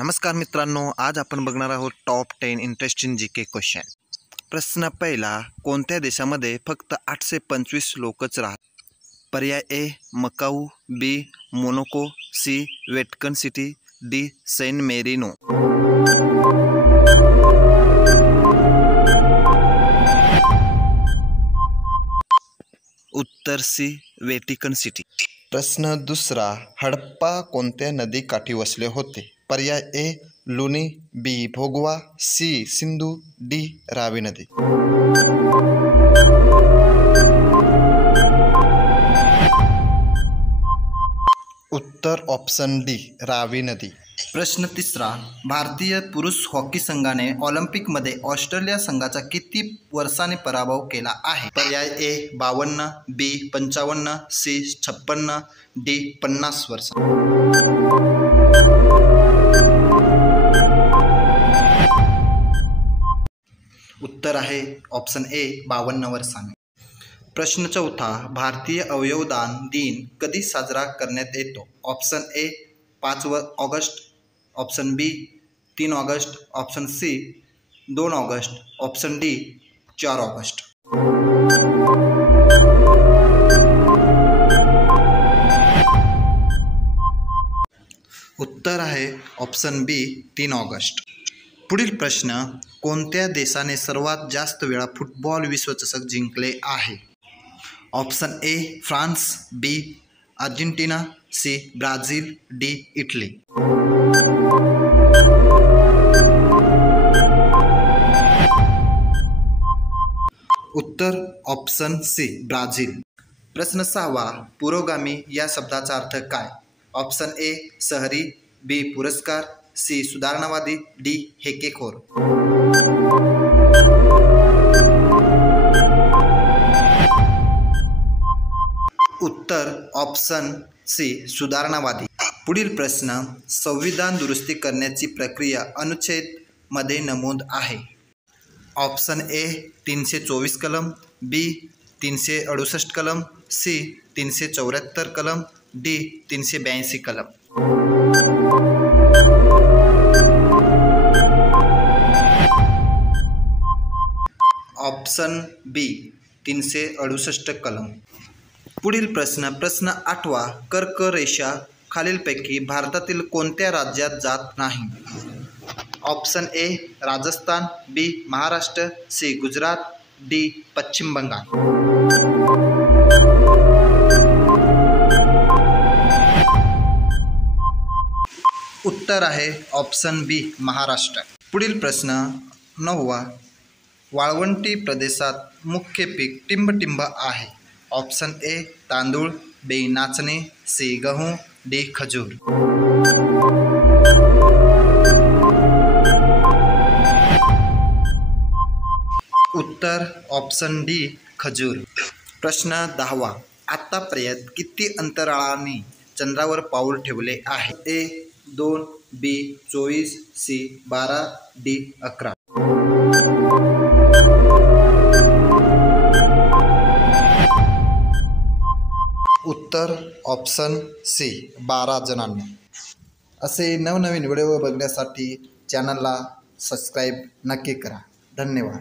नमस्कार मित्रांनो, आज आपण बघणार आहोत टॉप 10 इंटरेस्टिंग जीके क्वेश्चन। प्रश्न पहिला, कोणत्या देशामध्ये फक्त 825 लोकच राहतात? पर्याय A Macau, B Monaco, C Vatican City, D San Marino. उत्तर सी व्हॅटिकन सिटी। प्रश्न दुसरा, हडप्पा कोणत्या नदी काठी वसले होते? पर्याय A Luni, B Bhogava, C Sindhu, D Ravi नदी। उत्तर ऑप्शन डी रावी नदी। प्रश्न तिसरा, भारतीय पुरुष हॉकी संघाने ऑलिम्पिकमध्ये ऑस्ट्रेलिया संघाचा किती वर्षांनी पराभव केला आहे? पर्याय ए 52, बी 55, सी 56, डी 50 वर्ष। उत्तर आहे ऑप्शन ए 52 वर्षांनी। प्रश्न चौथा, भारतीय अवयवदान दिन कधी साजरा करण्यात येतो? Option A 5 August, option B 3 August, option C 2 August, option D 4 August. उत्तर आहे ऑप्शन बी 3 ऑगस्ट। पुढील प्रश्न, कोणत्या देशाने सर्वात जास्त वेळा फुटबॉल विश्वचषक जिंकले आहे? Option A France, B Argentina, C Brazil, D Italy. उत्तर ऑप्शन सी ब्राझील। प्रश्न सहावा, पुरोगामी या शब्दाचा अर्थ काय? ऑप्शन ए शहरी, बी पुरस्कार, सी सुधारणावादी, डी हेकेखोर। उत्तर ऑप्शन सी सुधारणावादी। पुढील प्रश्न, संविधान दुरुस्ती करण्याची प्रक्रिया अनुच्छेद मध्ये नमूद आहे? ऑप्शन ए 324 कलम, बी 368 कलम, सी 374 कलम, डी 382 कलम। ऑप्शन बी 368 कलम। पुढील प्रश्न आठवा, कर्क रेषा खालीलपैकी भारतातील कोणत्या राज्यात जात नाही? Option A Rajasthan, B Maharashtra, C Gujarat, D Paschim Bengal. उत्तर आहे ऑप्शन बी महाराष्ट्र। पुढील प्रश्न नववा, वाळवंटी प्रदेशात मुख्य पीक टिंबटिंब आहे? ऑप्शन ए तांदूळ, बी नाचणे, सी गहू, डी खजूर। उत्तर ऑप्शन डी खजूर। प्रश्न 10वा, आतापर्यंत किती अंतराळाने चंद्रावर पाऊल ठेवले आहे? ए 2, बी 24, सी 12, डी 11। उत्तर ऑप्शन सी 12 जणांनी। असे नवनवीन व्हिडिओ बघण्यासाठी चॅनलला सबस्क्राईब नक्की करा। धन्यवाद।